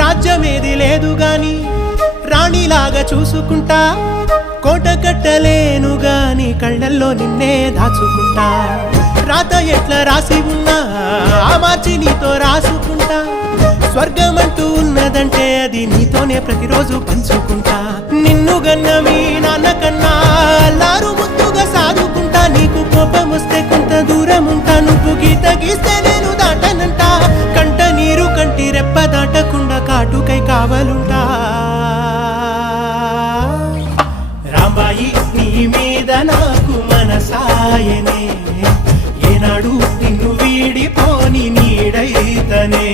రాజ్యమేది లేదు గాని రాణిలాగా చూసుకుంటా, కోట కట్టలేను గాని కళ్ళల్లో నిన్నే దాచుకుంటా. రాత ఎట్లా రాసి ఉన్నా ఆ మార్చి నీతో రాసుకుంటా. స్వర్గమంటూ ఉన్నదంటే అది నీతోనే ప్రతిరోజు పంచుకుంటా. నిన్ను గన్న మీ నాన్న కన్నా లారు ముద్దుగా సాదుకుంటా. నీకు కోపం వస్తే కొంత దూరం ఉంటా, నువ్వు గీత గీస్తే నేను దాటనంట. కంట నీరు కంటి రెప్ప దాటకుండా కాటుకై కావలుంటా. రాంబాయి నీ మీద నాకు మనసాయనే, ఏనాడు నిన్ను వీడిపోని నీడైతనే.